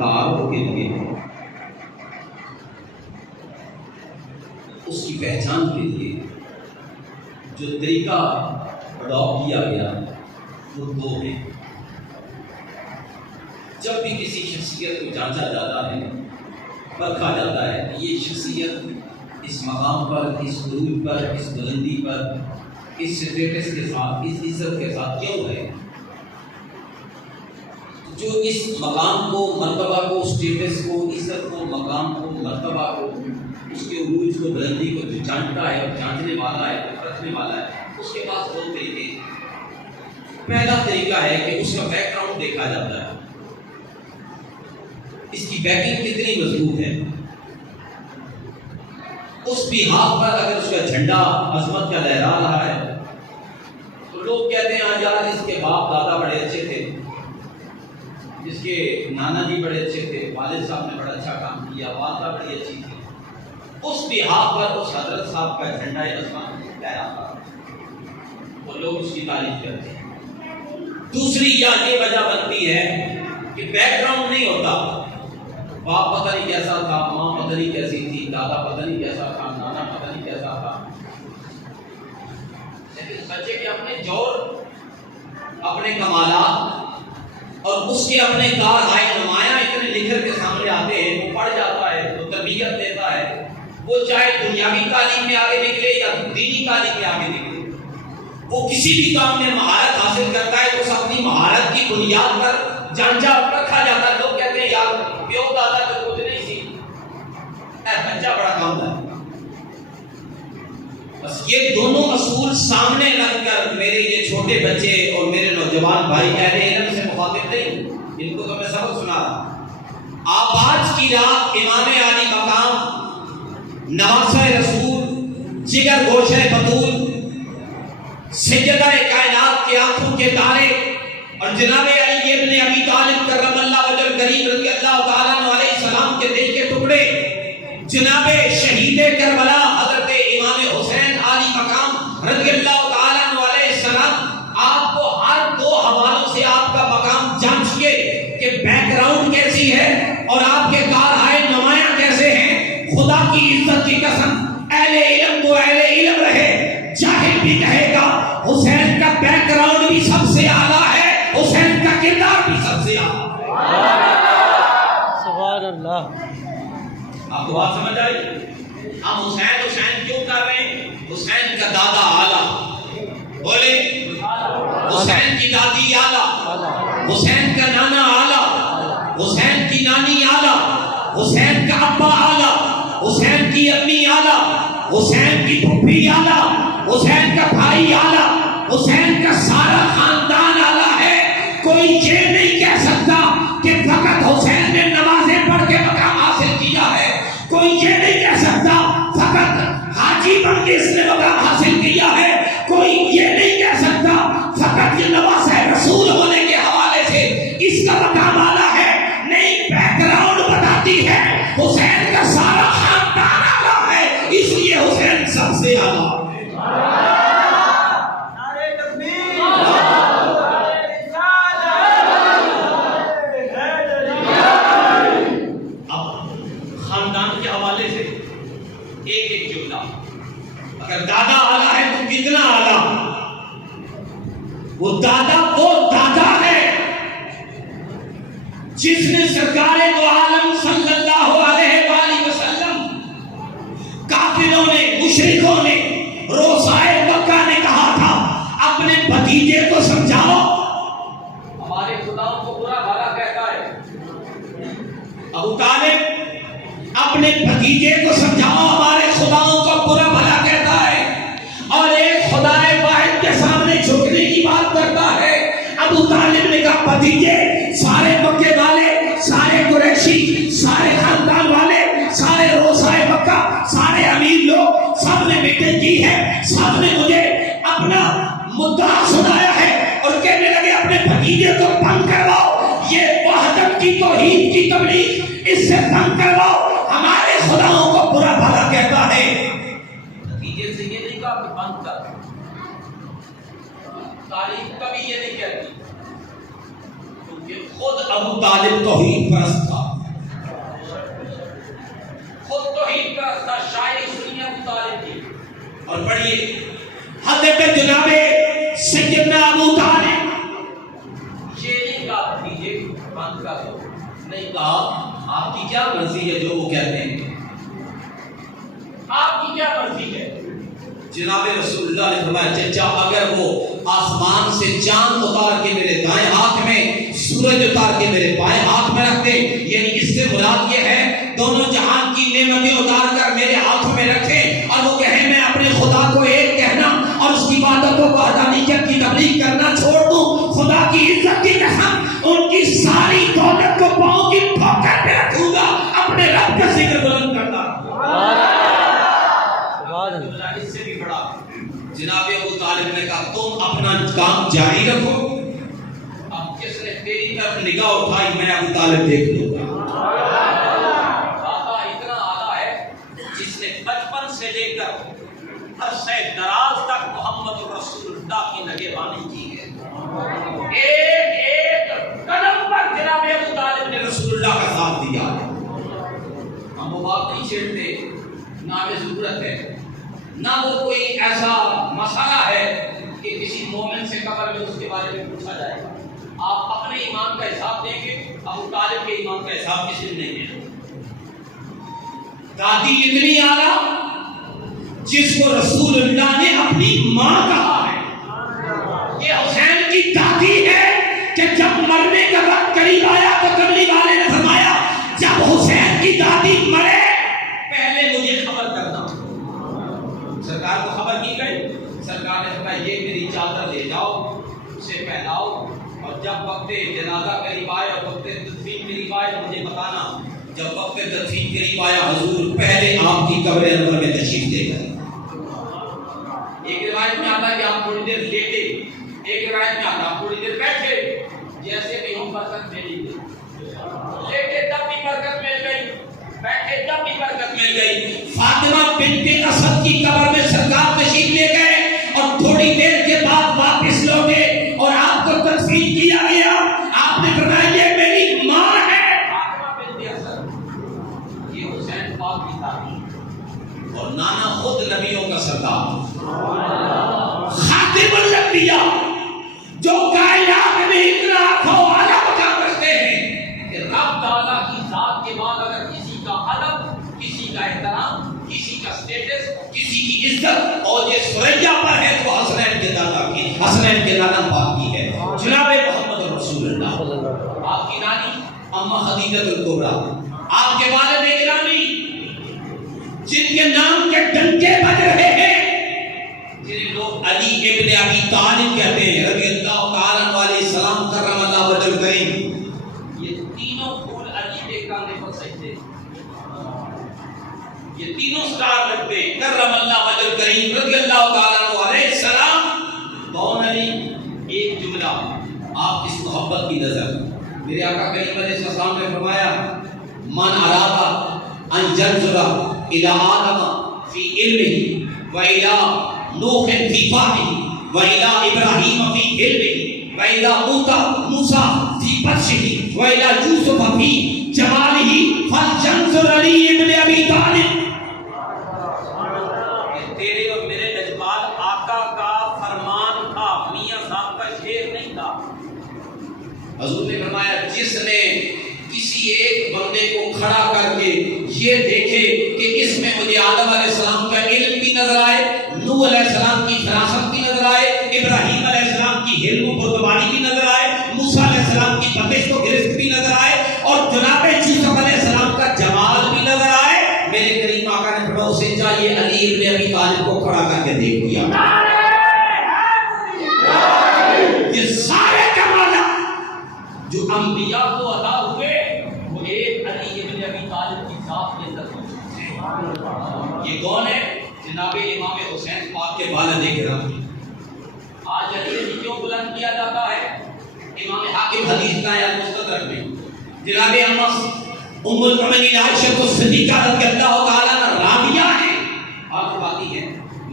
تعارف کے لیے، اس کی پہچان کے لیے جو طریقہ اڈاپٹ کیا گیا وہ دو ہیں۔ جب بھی کسی شخصیت کو جانچا جاتا ہے، پرکھا جاتا ہے کہ یہ شخصیت اس مقام پر، اس عروج پر، اس بلندی پر، اس اسٹیٹس کے ساتھ، اس عزت کے ساتھ کیوں ہے، جو اس مقام کو، مرتبہ کو، اسٹیٹس کو، عزت کو، مقام کو، مرتبہ کو، اس کے عروج کو، بلندی کو جو جانتا ہے اور جانچنے والا ہے، رکھنے والا ہے، اس کے پاس دو طریقے ہیں۔ پہلا طریقہ ہے کہ اس کا بیک گراؤنڈ دیکھا جاتا ہے، اس کی بیکنگ کتنی مضبوط ہے، اس بہاف پر اگر اس کا جھنڈا عظمت کا لہرا رہا ہے تو لوگ کہتے ہیں ہاں یار اس کے باپ دادا بڑے اچھے تھے، اس کے نانا جی بڑے اچھے تھے، والد صاحب نے بڑا اچھا کام کیا، والدہ بڑی اچھی تھی، اس بہاف پر اس حضرت صاحب کا جھنڈا عظمت لہراتا تو لوگ اس کی تعریف کرتے ہیں۔ دوسری یہ وجہ بنتی ہے کہ بیک گراؤنڈ نہیں ہوتا، باپ پتہ نہیں کیسا تھا، ماں پتہ نہیں کیسی تھی، دادا پتہ نہیں کیسا تھا، نانا پتہ نہیں کیسا تھا، لیکن بچے کے اپنے جوہر، اپنے کمالات اور اس کے اپنے کارہائے نمایاں اتنے نکھر کے سامنے آتے ہیں، وہ پڑھ جاتا ہے، وہ تربیت دیتا ہے، وہ چاہے دنیاوی تعلیم میں آگے نکلے یا دینی تعلیم میں آگے نکلے، وہ کسی بھی کام میں مہارت حاصل کرتا ہے تو اس اپنی مہارت کی بنیاد پر جانچا رکھا جاتا ہے۔ لوگ کہتے ہیں یار پیو دادا تو کچھ نہیں سی، بچہ بڑا کام ہے۔ بس یہ دونوں اصول سامنے رکھ کر میرے یہ چھوٹے بچے اور میرے نوجوان بھائی اہل علم سے مخاطب نہیں، ان کو تو میں سبق سنا رہا۔ آج کی رات امام عالی مقام، نواسہ رسول، جگر گوشہ بطول، سیدہ کائنات کے آنکھوں کے تارے اور جناب علی ابن ابی طالب کرم اللہ وجہ کریم رضی اللہ تعالیٰ عنہ علیہ السلام کے دل کے ٹکڑے، جناب شہید کربلا حضرت امام حسین علی مقام رضی اللہ تعالیٰ عنہ علیہ السلام، آپ کو ہر دو حوالوں سے آپ کا مقام جانچیے کہ بیک گراؤنڈ کیسی ہے اور آپ کے کارہائے نمایاں کیسے ہیں۔ خدا کی عزت کی قسم، اہل علم تو اہل علم رہے، جاہل بھی کہے گا حسین کا بیک گراؤنڈ بھی سب سے اعلیٰ ہے، حسین کا کردار بھی سب سے اعلیٰ ہے۔ سبحان اللہ۔ آپ کو بات سمجھ آئی؟ ہم حسین حسین کیوں کر رہے ہیں؟ حسین کا دادا اعلیٰ، بولے حسین کی دادی اعلیٰ، حسین کا نانا اعلیٰ، حسین کی نانی اعلیٰ، حسین کا ابا اعلیٰ، حسین کی امی اعلیٰ، حسین کی پھوپھی اعلیٰ، حسین کا بھائی اعلیٰ، حسین کا سارا خاندان اعلیٰ ہے۔ کوئی یہ نہیں کہہ سکتا کہ فقط حسین نے نمازیں پڑھ کے مقام حاصل کیا ہے، کوئی یہ نہیں کہہ سکتا فقط حاجی بن کے اس نے مقام حاصل کیا ہے، کوئی یہ نہیں کہہ سکتا فقط یہ نواسہ رسول ہونے کے حوالے سے اس کا مقام اعلیٰ ہے۔ نہیں، بیک گراؤنڈ بتاتی ہے حسین کا سارا خاندان اعلیٰ ہے، اس لیے حسین سب سے اعلیٰ ہے۔ اگر دادا اعلیٰ ہے تو کتنا اعلیٰ؟ وہ دادا ہے جس نے سرکار دو عالم صلی اللہ علیہ وآلہ وسلم، کافروں نے، مشرکوں نے، روسائے مکہ نے کہا تھا اپنے بھتیجے کو سمجھاؤ، ہمارے خداؤں کو برا بھلا کہتا ہے۔ ابو طالب اپنے بھتیجے کو سمجھاؤ، ہمارے خداؤں کو برا بھلا کہتا ہے، اور ایک خدائے واحد کے سامنے جھکنے کی بات کرتا ہے۔ ابو طالب نے کہا بھتیجے، سارے مکے والے، سارے قریشی، سارے خاندان والے، سارے روسائے مکہ، سارے امیر لوگ، سب نے میٹنگ کی ہے، سب نے مجھے اپنا مدعا سنایا ہے اور کہنے لگے اپنے بھتیجے کو بند کرواؤ، یہ وحدت کی توحید کی تبلیغ، اس سے بند کرواؤ، ہمارے خداؤں کو برا بھلا کہتا ہے۔ نتیجے سے یہ نہیں کہا کہ بند کر، تاریخ کبھی یہ نہیں کہتی، کیونکہ خود ابو طالب توحید پرست تھا۔ اور پڑھیے حضرت جناب سیدنا ابو طالب یہ نہیں کہا بھتیجے بند کر دو، نہیں کہا آپ کی کیا مرضی ہے جو وہ کہتے ہیں، آپ کی کیا مرضی ہے؟ جناب رسول اللہ نے فرمایا چچا اگر وہ آسمان سے چاند اتار کے میرے دائیں ہاتھ میں، سورج اتار کے میرے بائیں ہاتھ میں رکھ دے، یعنی اس سے مراد یہ ہے دونوں جہان کی نعمتیں اتار کر میرے ہاتھوں میں رکھیں اور وہ کہیں میں اپنے خدا کو ایک کہنا اور اس کی عبادتوں کو وحدانیت کی تبلیغ کرنا چھوڑ دوں، خدا کی عزت کی قسم ان کی ساری دولت کو پاؤں کی ٹھوکر پہ رکھوں گا، اپنے رب کا ذکر بلند کرتا اس سے بھی بڑا جناب ابو طالب نے کہا تم اپنا کام جاری رکھو، اب جس نے تیری طرف نگاہ اٹھائی میں ابو طالب دیکھ لوں گا۔ دادا اتنا آلہ ہے جس نے بچپن سے لے کر عرصہ دراز تک محمد رسول اللہ کی نگہبانی کی ہے، ایک ایک قدم پر جناب ابو طالب نے رسول اللہ کا ساتھ دیا۔ ہم وہ بات نہیں چھیڑتے، نہ ہمیں ضرورت ہے، نہ وہ کوئی ایسا مسئلہ ہے کہ کسی مومن سے قبر میں اس کے بارے میں پوچھا جائے گا۔ آپ اپنے ایمان کا حساب دیں گے، ابو طالب کے ایمان کا حساب کسی نے نہیں دیا۔ دادی اتنی اعلیٰ جس کو رسول اللہ نے اپنی ماں کہا ہے، یہ حسین کی دادی ہے کہ جب مرنے کا وقت قریب آیا تو کملی والے نے فرمایا جب حسین کی دادی مرے پہلے مجھے خبر کرنا۔ سرکار کو خبر کی گئی، سرکار نے فرمایا یہ میری چادر لے جاؤ، اسے پہناؤ اور جب وقت جنازہ قریب آئے اور وقت تدفین قریب آئے مجھے بتانا۔ جب وقت تدفین قریب آیا حضور پہلے آپ کی قبر انور میں تشریف لے گئے۔ ایک روایت میں آتا ہے کہ آپ تھوڑی دیر لیٹے، ایک روایت میں آتا ہے آپ تھوڑی دیر بیٹھے، جیسے بھی ہم برکت ملی گئی، لیٹے تب بھی برکت مل گئی، بیٹھے تب بھی برکت مل گئی۔ فاطمہ بنت اسد کی قبر میں سرکار تشریف لے گئے اور تھوڑی دیر کے بعد واپس لوٹے اور آپ کو تدفین کیا گیا۔ آپ نے فرمایا یہ میری ماں ہے فاطمہ بنت اسد، یہ حسین پاک کی دادی اور نانا خود نبیوں کا سردار خاتم الانبیاء جو کائنات میں اتنا آنکھوں والا مقام رکھتے ہیں کہ رب تعالیٰ کی ذات کے بعد اگر کسی کا ادب، کسی کا احترام، کسی کا اسٹیٹس، کسی کی عزت اور یہ سریا پر ہے تو حسنین کے دادا کی، حسنین کے نانا پاک کی ہے، جناب محمد رسول اللہ۔ آپ کی نانی اما خدیجہ الکبریٰ، آپ کے والد گرامی جن کے نام کے ڈنکے بج رہے ہیں، جنہیں لوگ علی ابن ابی طالب کہتے ہیں رضی اللہ تعالیٰ عنہ علیہ السلام کرم اللہ وجہ کریم، یہ تینوں پھول علی کے کاندھے پر سجدے، یہ تینوں سٹار لگتے ہیں کرم اللہ وجہ کریم رضی اللہ تعالیٰ عنہ علیہ السلام۔ کون علی؟ ایک جملہ آپ اس محبت کی نظر میرے آقا کریم علیہ السلام نے فرمایا من اراد ان ينظر الى آدم في علمه والى نوح في فهمه والى ابراهيم في علمه والى موسى في بطشه والى يوسف في جماله فلينظر علي ابن ابي طالب۔ تیرے اور میرے جذبات آقا کا فرمان تھا، میاں صاحب کا شعر نہیں تھا۔ حضور نے فرمایا جس نے کسی ایک بندے کو کھڑا کر کے یہ دیکھے کہ اس میں مجھے آدم علیہ السلام کا علم بھی نظر آئے، نوح علیہ السلام کی فراست بھی نظر آئے، ابراہیم علیہ السلام کی حلم و بردباری بھی نظر آئے، موسیٰ علیہ السلام کی بطش و گرفت بھی نظر آئے اور جناب یوسف علیہ السلام کا جمال بھی نظر آئے، میرے کریم آقا نے فرمایا اسے چاہیے علی ابن ابی طالب کو کھڑا کر کے دیکھ لیا۔ یہ سارے کمالات جو انبیاء کو عطا ہوئے وہ ایک علی ابن ابی طالب کی ذات کے اندر موجود ہے۔ یہ کون ہے؟ جناب امام حسین پاک کے والد گرامی۔ آج علی کیوں بلند کیا جاتا ہے؟ امام حاکم حدیث کا ہے مستدرک میں، جناب ام المؤمنین عائشہ صدیقہ رضی اللہ تعالیٰ عنہ راویہ ہیں، آپ باتی ہیں۔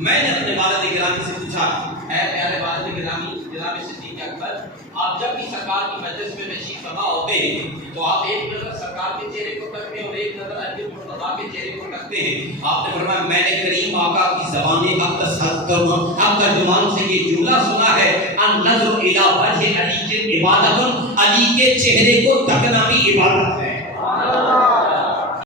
میں نے اپنے والد گرامی سے پوچھا اے پیارے والد گرامی جناب صدیق اکبر، آپ جب بھی سرکار کی مجلس میں تشریف فرما ہوتے ہیں تو آپ ایک نظر سرکار کے چہرے کو کرتے ہیں اور ایک نظر علی مرتضیٰ کے چہرے کو کرتے ہوتے ہیں. آپ نے فرمایا میں نے کریم آقا کی زبان اب ترجمان سے یہ جملہ سنا ہے النظر الی وجہ علی عبادت، علی کے چہرے کو تکنا بھی عبادت ہے.